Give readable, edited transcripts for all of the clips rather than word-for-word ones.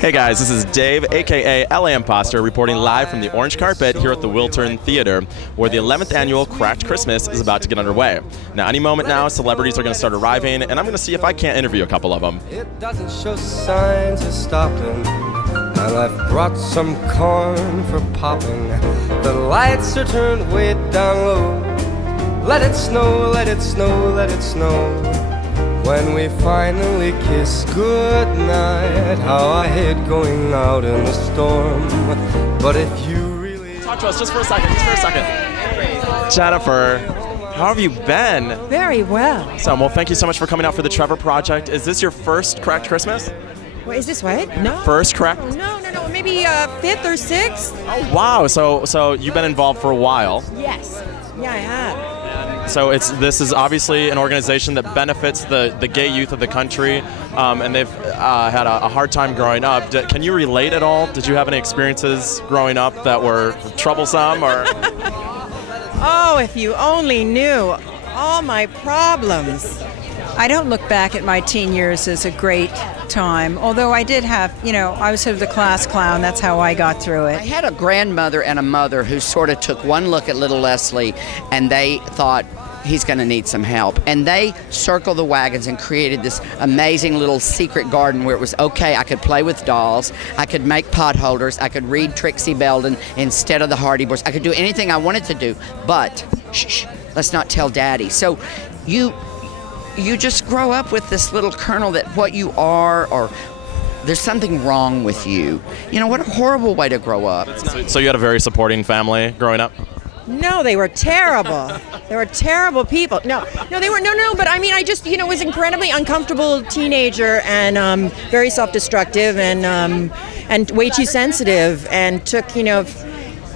Hey guys, this is Dave, aka LA Imposter, reporting live from the orange carpet here at the Wiltern Theater, where the 11th annual Cracked Xmas is about to get underway. Now, any moment now, celebrities are going to start arriving, and I'm going to see if I can't interview a couple of them. It doesn't show signs of stopping, and I've brought some corn for popping. The lights are turned way down low. Let it snow, let it snow, let it snow. When we finally kiss goodnight, how I hate going out in the storm. But if you really talk to us just for a second, Jennifer, how have you been? Very well. Well, thank you so much for coming out for the Trevor Project. Is this your first Cracked Xmas? What is this, what? No. First Cracked? No. Maybe 5th or 6th. Oh, wow. So you've been involved for a while. Yes. Yeah, I have. So this is obviously an organization that benefits the gay youth of the country, and they've had a hard time growing up. Can you relate at all? Did you have any experiences growing up that were troublesome? Or? Oh, if you only knew all my problems. I don't look back at my teen years as a great time, although I did have, I was sort of the class clown. That's how I got through it. I had a grandmother and a mother who sort of took one look at little Leslie, and they thought, he's going to need some help. And they circled the wagons and created this amazing little secret garden where it was okay, I could play with dolls, I could make pot holders, I could read Trixie Belden instead of the Hardy Boys. I could do anything I wanted to do, but shh, let's not tell Daddy. So you just grow up with this little kernel that what you are, or there's something wrong with you. What a horrible way to grow up. So you had a very supporting family growing up? No, they were terrible. They were terrible people. No, they were, no, but I mean, I just, was incredibly uncomfortable teenager and very self-destructive and way too sensitive, and took,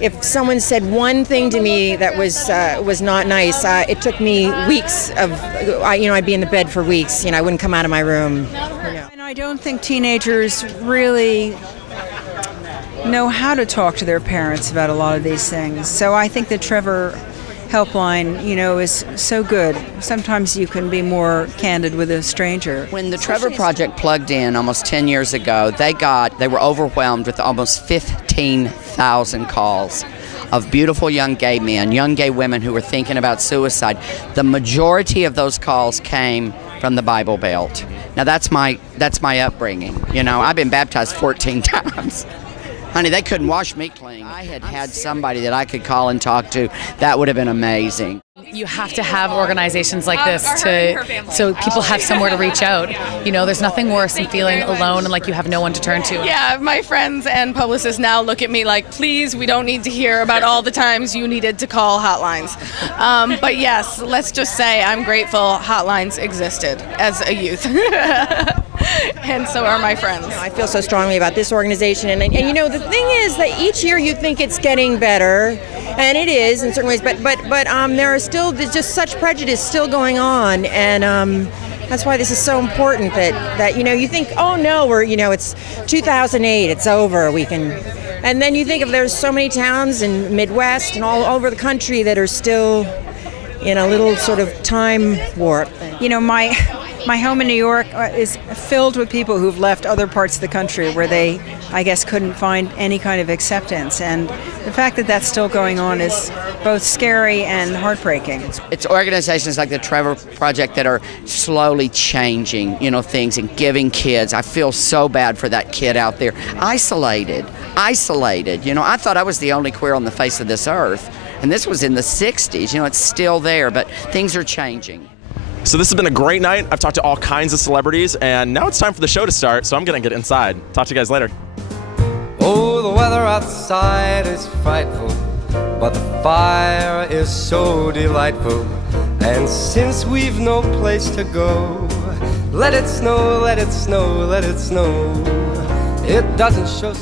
if someone said one thing to me that was not nice, it took me weeks of, I'd be in the bed for weeks. I wouldn't come out of my room. And I don't think teenagers really know how to talk to their parents about a lot of these things. So I think the Trevor helpline, is so good. Sometimes you can be more candid with a stranger. When the Trevor Project plugged in almost 10 years ago, they were overwhelmed with almost 15,000 calls of beautiful young gay men, young gay women who were thinking about suicide. The majority of those calls came from the Bible Belt. Now that's my upbringing. I've been baptized 14 times. Honey, they couldn't wash me clean. I had somebody that I could call and talk to. That would have been amazing. You have to have organizations like this so people have somewhere to reach out. There's nothing worse than feeling alone and like you have no one to turn to. Yeah, my friends and publicists now look at me like, please, we don't need to hear about all the times you needed to call hotlines. But yes, let's just say I'm grateful hotlines existed as a youth. And so are my friends. I feel so strongly about this organization, and the thing is that each year you think it's getting better, and it is in certain ways, but there's just such prejudice still going on, and that's why this is so important that you think, oh no, it's 2008, it's over, and then you think of there's so many towns in Midwest and all over the country that are still in a little sort of time warp. My home in New York is filled with people who've left other parts of the country where they, I guess, couldn't find any kind of acceptance. And the fact that that's still going on is both scary and heartbreaking. It's organizations like the Trevor Project that are slowly changing, things and giving kids. I feel so bad for that kid out there. Isolated. I thought I was the only queer on the face of this earth. And this was in the 60s. It's still there, but things are changing. So this has been a great night. I've talked to all kinds of celebrities, and now it's time for the show to start, so I'm going to get inside. Talk to you guys later. Oh, the weather outside is frightful, but the fire is so delightful. And since we've no place to go, let it snow, let it snow, let it snow. It doesn't show